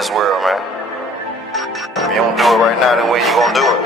this world, man. If you don't do it right now, then when you gonna do it?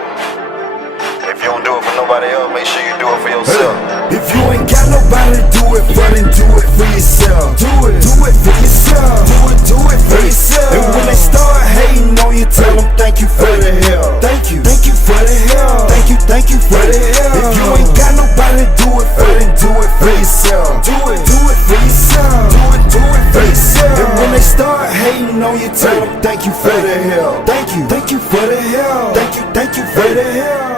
If you don't do it for nobody else, make sure you do it for yourself. If you ain't got nobody to do it for, then do it for yourself. Do it for yourself. Do it for yourself. And when they start hating on you, tell them thank you for the help. Thank you for the help. Thank you for the help. If you ain't got nobody to do it for, then do it for yourself. Do it for yourself. Do it for yourself. And when they start hating on you, tell them thank you for the help. Thank you for the help. Thank you for the help.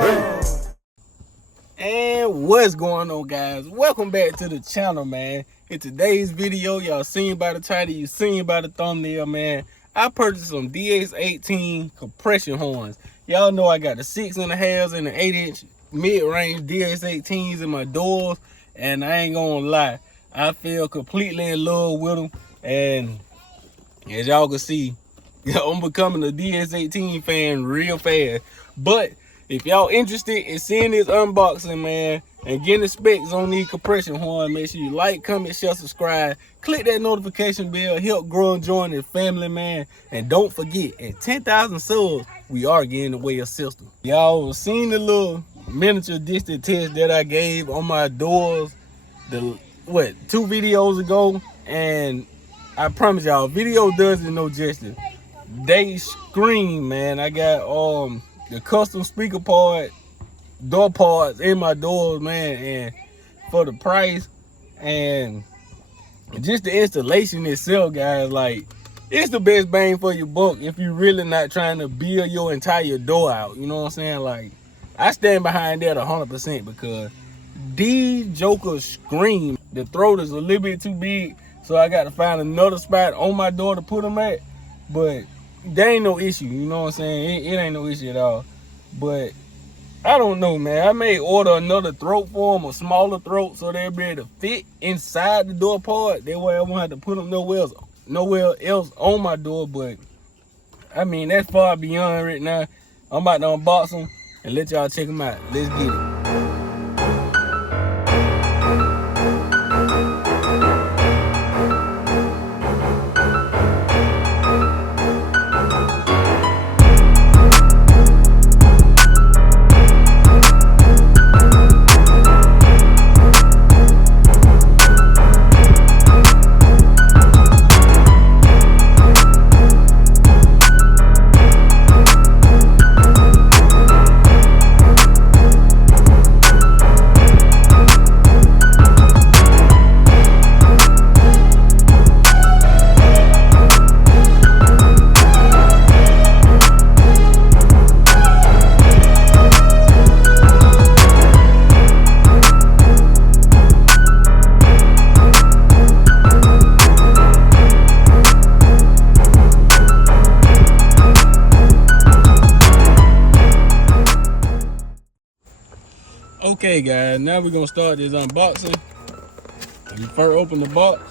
And what's going on, guys? Welcome back to the channel, man. In today's video, y'all seen by the title, you seen by the thumbnail, man, I purchased some DS-18 compression horns. Y'all know I got the 6.5 and the 8-inch mid-range DS-18s in my doors, and I ain't gonna lie, I feel completely in love with them. And as y'all can see, I'm becoming a DS-18 fan real fast. But if y'all interested in seeing this unboxing, man, and getting the specs on these compression horns, make sure you like, comment, share, subscribe, click that notification bell, help grow and join the family, man. And don't forget, at 10,000 subs, we are getting away a system. Y'all seen the little miniature distance test that I gave on my doors, 2 videos ago, and I promise y'all, video doesn't no justice. They scream, man. I got the custom speaker part, door parts in my doors, man, and for the price and just the installation itself, guys, like, it's the best bang for your buck if you're really not trying to build your entire door out. You know what I'm saying? Like, I stand behind that 100% because these jokers scream. The throat is a little bit too big, so I got to find another spot on my door to put them at, but there ain't no issue, you know what I'm saying? It ain't no issue at all. But I don't know, man. I may order another throat for them, a smaller throat, so they'll be able to fit inside the door part. That way I won't have to put them nowhere else on my door. But I mean, that's far beyond right now. I'm about to unbox them and let y'all check them out. Let's get it. Okay, guys, now we're gonna start this unboxing. When you first open the box,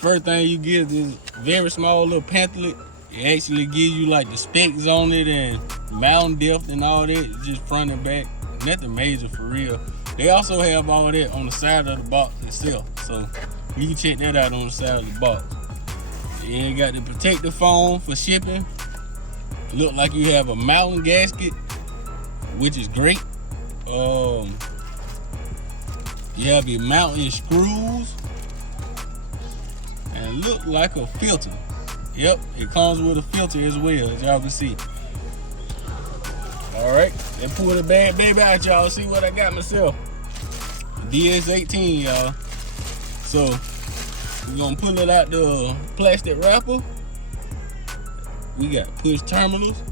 first thing you get is this very small little pamphlet. It actually gives you like the specs on it and mounting depth and all that. It's just front and back, nothing major for real. They also have all that on the side of the box itself, so you can check that out on the side of the box. And you got the protective foam for shipping. Look like you have a mounting gasket, which is great. You have your mounting screws and look like a filter. Yep, it comes with a filter as well, as y'all can see. All right, let's pull the bad baby out, y'all. See what I got myself. DS-18, y'all. So we're gonna pull it out the plastic wrapper. We got push terminals,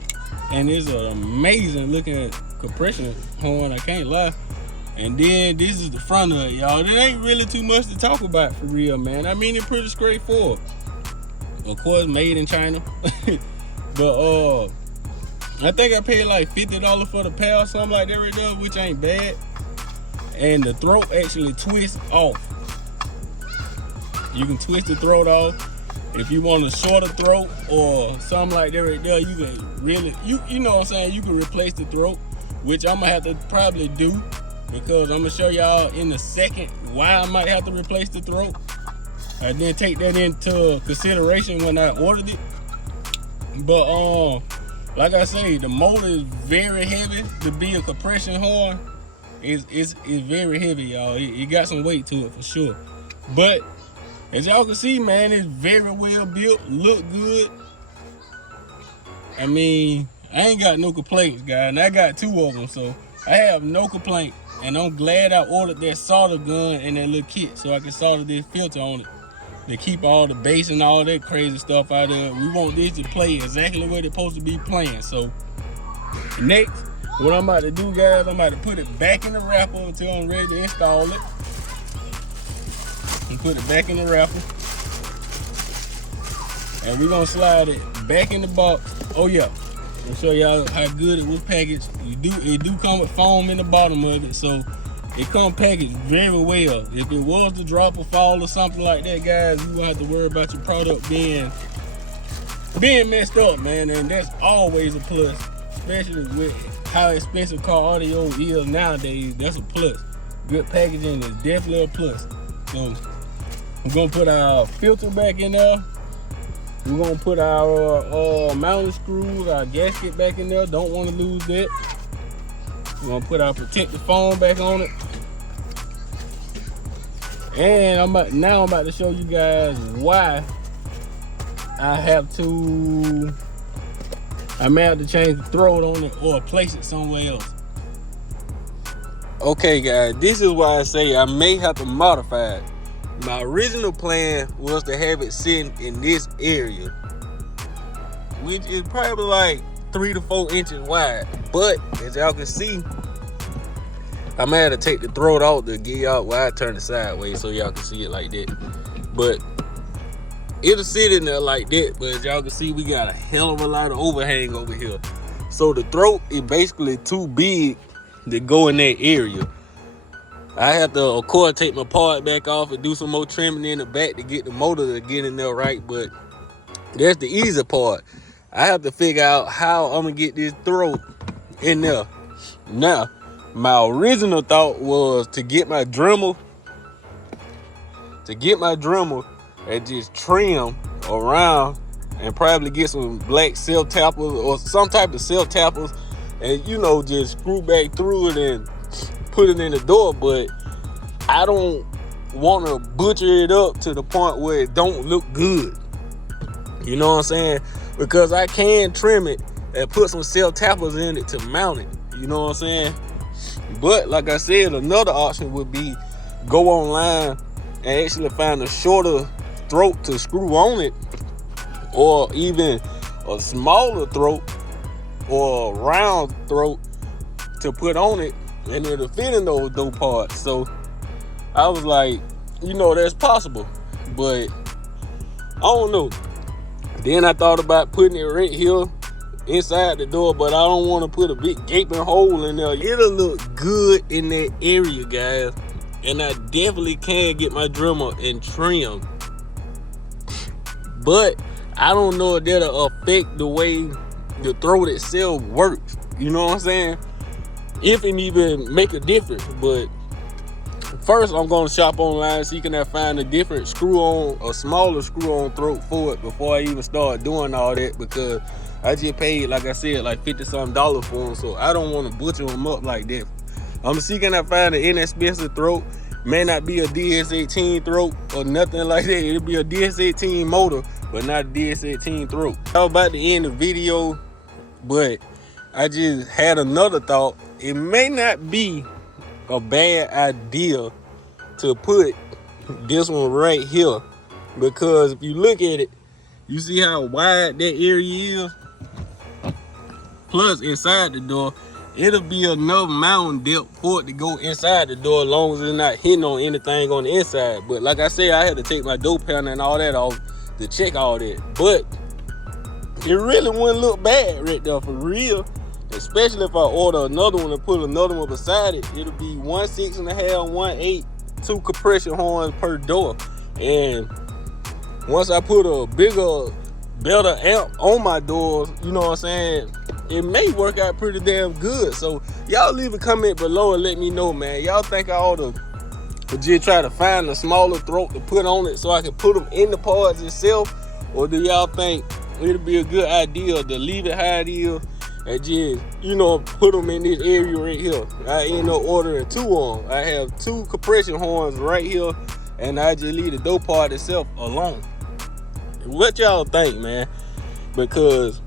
and it's an amazing looking compression horn, I can't lie. And then this is the front of it, y'all. There ain't really too much to talk about for real, man. I mean, it's pretty straightforward. Of course, made in China. But I think I paid like $50 for the pair or something like that right there, which ain't bad. And the throat actually twists off. You can twist the throat off. If you want a shorter throat or something like that right there, you can really, you know what I'm saying, you can replace the throat, which I'm gonna have to probably do, because I'm gonna show y'all in a second why I might have to replace the throat. I didn't take that into consideration when I ordered it. But like I say, the motor is very heavy to be a compression horn. It's very heavy, y'all. It got some weight to it for sure. But as y'all can see, man, it's very well built, look good. I mean, I ain't got no complaints, guys, and I got 2 of them, so I have no complaint. And I'm glad I ordered that solder gun and that little kit so I can solder this filter on it to keep all the bass and all that crazy stuff out of it. We want this to play exactly what it's supposed to be playing. So next, what I'm about to do, guys, I'm about to put it back in the wrapper until I'm ready to install it. And put it back in the wrapper. And we're gonna slide it back in the box. Oh yeah, I'll show y'all how good it was packaged. It do come with foam in the bottom of it, so it come packaged very well. If it was to drop or fall or something like that, guys, you won't have to worry about your product being messed up, man. And that's always a plus, especially with how expensive car audio is nowadays. That's a plus. Good packaging is definitely a plus. So we're gonna put our filter back in there. We're gonna put our mounting screws, our gasket back in there. Don't want to lose that. We're gonna put our protective foam back on it. And I'm about to show you guys why I may have to change the throat on it or place it somewhere else. Okay, guys, this is why I say I may have to modify it. My original plan was to have it sitting in this area, which is probably like 3 to 4 inches wide. But as y'all can see, I may have to take the throat out to get y'all why I turn it sideways so y'all can see it like that. But it'll sit in there like that. But as y'all can see, we got a hell of a lot of overhang over here. So the throat is basically too big to go in that area. I have to, of course, take my part back off and do some more trimming in the back to get the motor to get in there right. But that's the easy part. I have to figure out how I'm gonna get this throat in there. Now, my original thought was to get my Dremel and just trim around and probably get some black self tappers or some type of self tappers and, you know, just screw back through it and put it in the door. But I don't want to butcher it up to the point where it don't look good. You know what I'm saying? Because I can trim it and put some self tappers in it to mount it. You know what I'm saying? But like I said, another option would be go online and actually find a shorter throat to screw on it, or even a smaller throat or a round throat to put on it, and it'll fit in those dope parts. So I was like, you know, that's possible, but I don't know. Then I thought about putting it right here inside the door, but I don't want to put a big gaping hole in there. It'll look good in that area, guys, and I definitely can get my Dremel and trim. But I don't know if that'll affect the way the throat itself works. You know what I'm saying? If it even make a difference. But first, I'm gonna shop online, see can I find a different a smaller screw-on throat for it before I even start doing all that, because I just paid, like I said, like $50-something for them, so I don't want to butcher them up like that. I'm seeking to find an inexpensive throat. May not be a DS-18 throat or nothing like that. It'll be a DS-18 motor, but not a DS-18 throat. I was about to end the video, but I just had another thought. It may not be a bad idea to put this one right here, because if you look at it, you see how wide that area is. Plus, inside the door, it'll be enough mounting depth for it to go inside the door, as long as it's not hitting on anything on the inside. But like I said, I had to take my door panel and all that off to check all that. But it really wouldn't look bad right there, for real. Especially if I order another one and put another one beside it. It'll be 1 6.5, 1/8, 2 compression horns per door. And once I put a bigger, better amp on my doors, you know what I'm saying, it may work out pretty damn good. So y'all leave a comment below and let me know, man. Y'all think I ought to just try to find a smaller throat to put on it so I can put them in the parts itself? Or do y'all think it'll be a good idea to leave it how it is and just, you know, put them in this area right here. I end up ordering 2 of them. I have 2 compression horns right here, and I just leave the door part itself alone. What y'all think, man? Because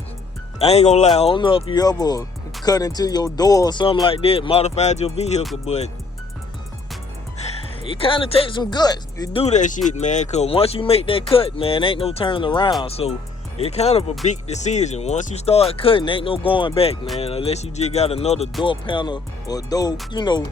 I ain't gonna lie, I don't know if you ever cut into your door or something like that, modified your vehicle, but it kind of takes some guts to do that shit, man. Cause once you make that cut, man, ain't no turning around. So it's kind of a big decision. Once you start cutting, ain't no going back, man. Unless you just got another door panel or door, you know,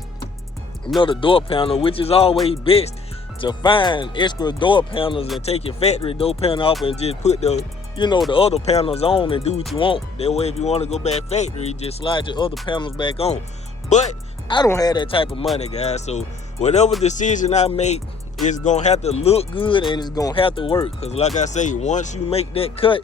another door panel, which is always best to find extra door panels and take your factory door panel off and just put the, you know, the other panels on and do what you want. That way, if you want to go back factory, just slide your other panels back on. But I don't have that type of money, guys. So whatever decision I make, it's gonna have to look good and it's gonna have to work. Cause like I say, once you make that cut,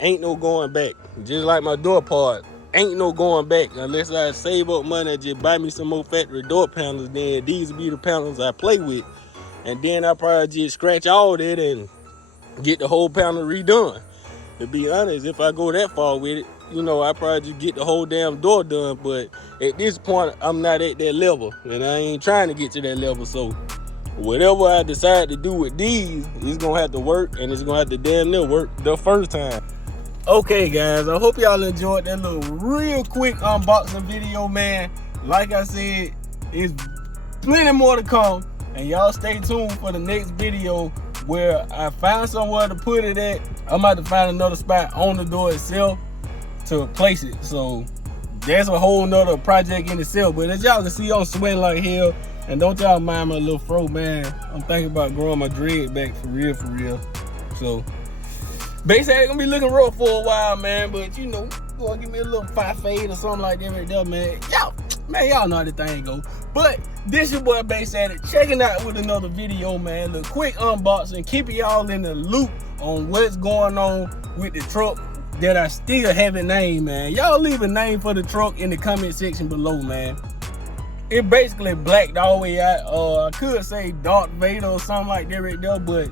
ain't no going back. Just like my door part, ain't no going back unless I save up money and just buy me some more factory door panels. Then these will be the panels I play with, and then I probably just scratch all that and get the whole panel redone. To be honest, if I go that far with it, you know, I probably just get the whole damn door done. But at this point, I'm not at that level, and I ain't trying to get to that level. So whatever I decide to do with these, it's gonna have to work, and it's gonna have to damn near work the first time. Okay, guys, I hope y'all enjoyed that little real quick unboxing video, man. Like I said, it's plenty more to come, and y'all stay tuned for the next video where I find somewhere to put it at. I'm about to find another spot on the door itself to place it. So that's a whole nother project in itself. But as y'all can see, I'm sweating like hell. And don't y'all mind my little fro, man. I'm thinking about growing my dread back for real. So basically, it's gonna be looking rough for a while, man. But you know, gonna give me a little 5 fade or something like that right there, man. Y'all know how the thing go. But this your boy Bass Addict, checking out with another video, man. The quick unboxing, keeping y'all in the loop on what's going on with the truck that I still haven't named, man. Y'all leave a name for the truck in the comment section below, man. It basically blacked all the way out. I could say Darth Vader or something like that right there, but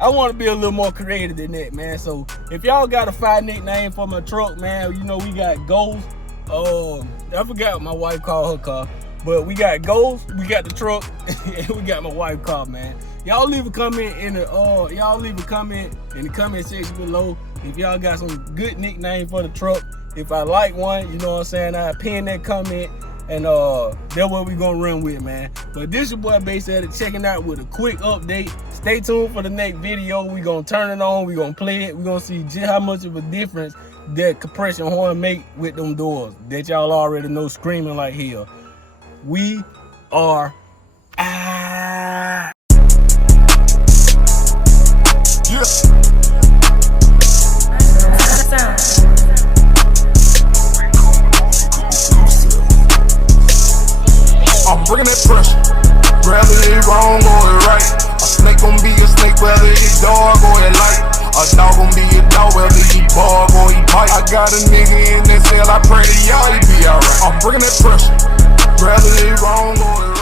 I want to be a little more creative than that, man. So if y'all got a fire nickname for my truck, man, you know we got Ghost. I forgot what my wife called her car, but we got Ghost, we got the truck, and we got my wife car, man. Y'all leave a comment in the comment section below if y'all got some good nickname for the truck. If I like one, you know what I'm saying, I pin that comment, and that's what we gonna run with, man. But this your boy Bass Addict, checking out with a quick update. Stay tuned for the next video. We gonna turn it on, we gonna play it, we gonna see just how much of a difference that compression horn make with them doors that y'all already know screaming like hell. We are I'm bringing that pressure, whether it wrong or it right. A snake gon' be a snake, whether it dog or it light. A dog gon' be a dog, whether he bark or he bite. I got a nigga in that cell, I pray to y'all he be alright. I'm bringing that pressure, whether it wrong or it right.